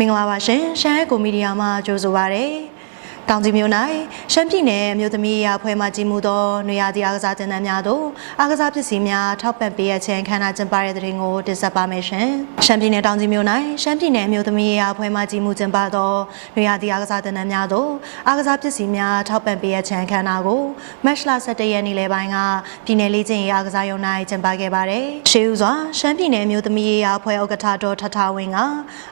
မင်္ဂလာပါရှင်ရှမ်းကိုမီဒီယာမှကြိုဆိုပါရစေ တောင်ကြီးမြို့၌ရှမ်းပြည်နယ်မြို့သမီးရာဖွဲ့မှကြီးမှုသောနေရာဒီအားကစားတင်တန်းများသို့အားကစားပစ္စည်းများထောက်ပံ့ပေးရခြင်းခမ်းနားကျင်းပတဲ့တဲ့ရင်ကိုတင်ဆက်ပါမယ်ရှင်ရှမ်းပြည်နယ်တောင်ကြီးမြို့၌ရှမ်းပြည်နယ်မြို့သမီးရာဖွဲ့မှကြီးမှုကျင်းပသောနေရာဒီအားကစားတင်တန်းများသို့အားကစားပစ္စည်းများထောက်ပံ့ပေးရခြင်းခမ်းနားကိုမတ်လ17ရက်နေ့လယ်ပိုင်းကပြည်နယ်လေးချင်းအားကစားရုံ၌ကျင်းပခဲ့ပါတယ်ရှေးဦးစွာရှမ်းပြည်နယ်မြို့သမီးရာဖွဲ့ဥက္ကဋ္ဌတော်ထထဝင်းက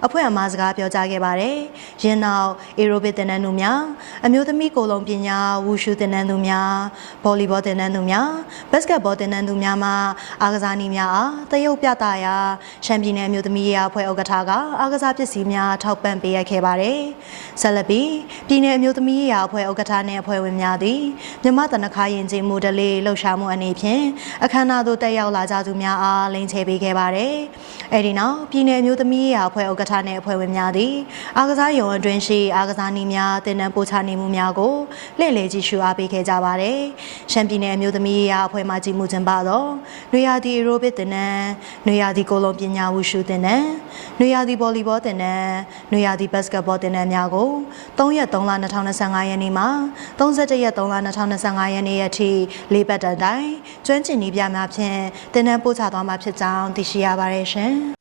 အဖွဲ့အမှားစကားပြောကြားခဲ့ပါတယ်ရင်းနောက်အေရိုဘစ်တင်နန်းသူများအမျိုးသမီးကိုယ်လုံးပညာဝူရှူတင်နန်းသူများဗော်လီဘောတင်နန်းသူများဘတ်စကတ်ဘောတင်နန်းသူများမှအားကစားနည်းများအားတရုတ်ပြသရာရှမ်းပြည်နယ်အမျိုးသမီးရာအဖွဲ့ဥက္ကဋ္ဌကအားကစားပစ္စည်းများထောက်ပံ့ပေးရခဲ့ပါတယ်ဆက်လက်ပြီးပြည်နယ်အမျိုးသမီးရာအဖွဲ့ဥက္ကဋ္ဌနှင့်အဖွဲ့ဝင်များသည်မြမတနခါရင်ကျေးမှုဒလေးလှုပ်ရှားမှုအနေဖြင့်အခမ်းအနားသို့တက်ရောက်လာကြသူများအားလိန်ချေပေးခဲ့ပါတယ်အဲဒီနောက်ပြည်နယ်အမျိုးသမီးရာအဖွဲ့ဥက္ကဋ္ဌနှင့်အဖွဲ့ဝင်များသည်အားကစားရုံအတွင်းရှိအားကစားနည်းများတင်နန်းပို့ချနေမှုများကိုလှည့်လည်ကြည့်ရှုအားပေးခဲ့ကြပါတယ်။ရှမ်းပြည်နယ်အမျိုးသမီးရာအဖွဲ့မှကြီးမှုကျင်းပသောနွေရာသီအရိုဘစ်တင်နန်းနွေရာသီကိုလုံးပညာဝူရှုတင်နန်းနွေရာသီဗော်လီဘောတင်နန်းနွေရာသီဘတ်စကတ်ဘောတင်နန်းများကို3ရက်3လ2025ရက်နေ့မှ31ရက်3လ2025ရက်နေ့ရက်ထိလေးပတ်တန်တိုင်းကျွမ်းကျင်နည်းပြများဖြင့်တင်နန်းပို့ချသွားမှာဖြစ်ကြောင်းသိရှိရပါတယ်ရှင်။